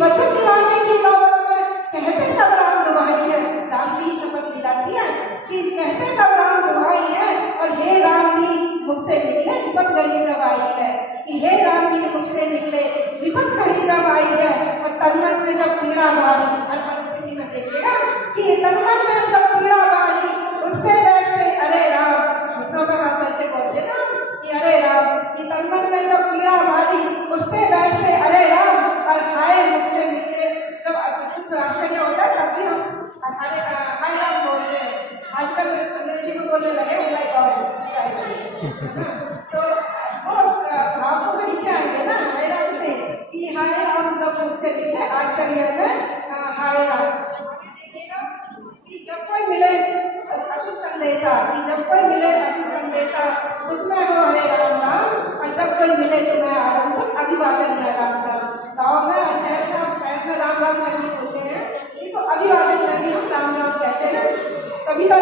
वचन निभाने की नौबत में कहते सब राम दुहाई है। राम की शपथ दिलाती है कि कहते सब राम दुहाई है, और हे राम की मुख से निकले विपत घड़ी जब आई है, कि हे राम की मुख से निकले विपत घड़ी जब आई है। और तन में जब पीड़ा भारी, हर परिस्थिति में देखिएगा कि तन में जब पीड़ा भारी, उससे बैठते अरे राम, घुटनों में हाथ करके बोलते ना कि अरे राम, कि तन में जब पीड़ा भारी, उससे बैठते अरे राम, और हाय मुख से निकले। जब कुछ आश्चर्य होता है तभी हम हमारे हाय राम बोलते हैं। आजकल अंग्रेजी में बोलने लगे oh my God। तो वो भाव तो वहीं से आएंगे ना, हाय राम से, कि हाय राम जब मुझसे निकले आश्चर्य में हाय राम। देखिएगा कि जब कोई मिले अशुभ संदेशा, कि जब कोई मिले अशुभ संदेशा, उसमें हो हरे राम राम, और जब कोई मिले तुम्हें आनंद, तो अभिवादन है राम राम। गाँव में और शहर में राम राम करके बोलते हैं, तो अभिवादन करके हम राम राम कहते हैं। कविता